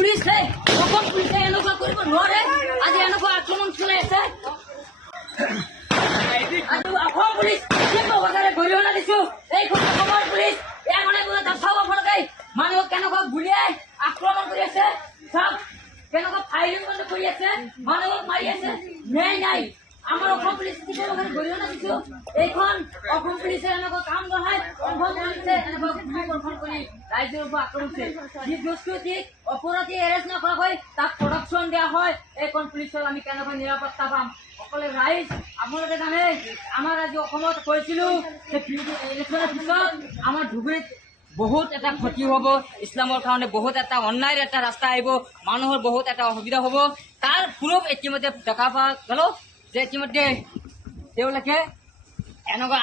পুলিচে অসম পুলিচে এনেকুৱা কৰিব নোৱাৰে। আজি এনেকুৱা আক্ৰমণ চলাই আছে। অসম পুলিচ গৰিহণা দিছো। এই অসমৰ পুলিচ এয়া মানে চাব আপোনালোকে মানুহক কেনেকুৱা গুলিয়াই আক্ৰমণ কৰি আছে, চাওক কেনেকুৱা ফায়াৰিং কৰি আছে, মানুহক মাৰি আছে, ন্যায় নাই। আমাৰ অসম পুলিচ গৰিহণা দিছো। এইখন অসম পুলিচে এনেকুৱা কাম নহয়, অসম পুলিচে এনেকুৱা গুলি বৰ্ষণ কৰি ৰাইজৰ ওপৰত আক্ৰমণ কৰিছে। যি দুষ্কৃতি অপৰাধী এৰেষ্ট নকৰাকৈ তাক প্ৰডাকশ্যন দিয়া হয়, এইখন পুলিচক আমি কেনেকৈ নিৰাপত্তা পাম? অকলে ৰাইজ আপোনালোকে জানে, আমাৰ আজি অসমত কৈছিলো যে ইলেকশ্যনৰ পিছত আমাৰ ধুবুৰীত বহুত এটা ক্ষতি হ'ব, ইছলামৰ কাৰণে বহুত এটা অন্যায়ৰ এটা ৰাস্তা আহিব, মানুহৰ বহুত এটা অসুবিধা হ'ব। তাৰ প্ৰুফ ইতিমধ্যে দেখা পোৱা গ'ল যে ইতিমধ্যে তেওঁলোকে এনেকুৱা